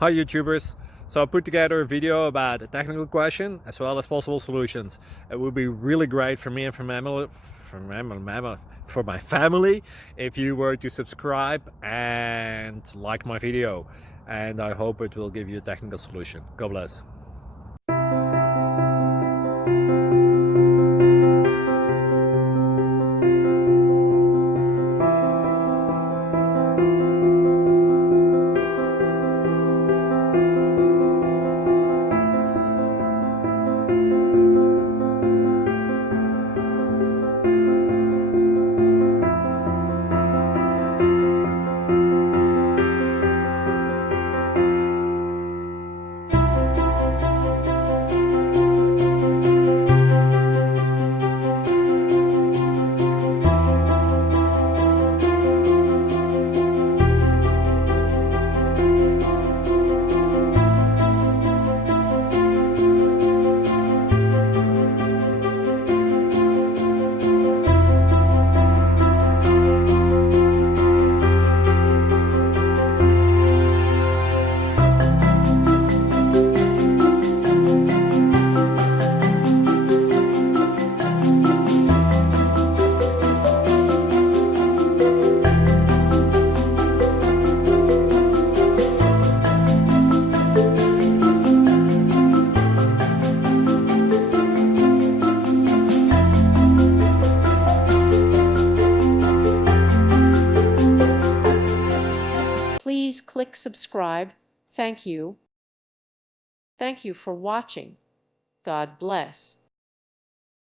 Hi YouTubers! So I put together a video about a technical question as well as possible solutions. It would be really great for me and for my family if you were to subscribe and like my video, and I hope it will give you a technical solution. God bless. Please click subscribe. Thank you. Thank you for watching. God bless.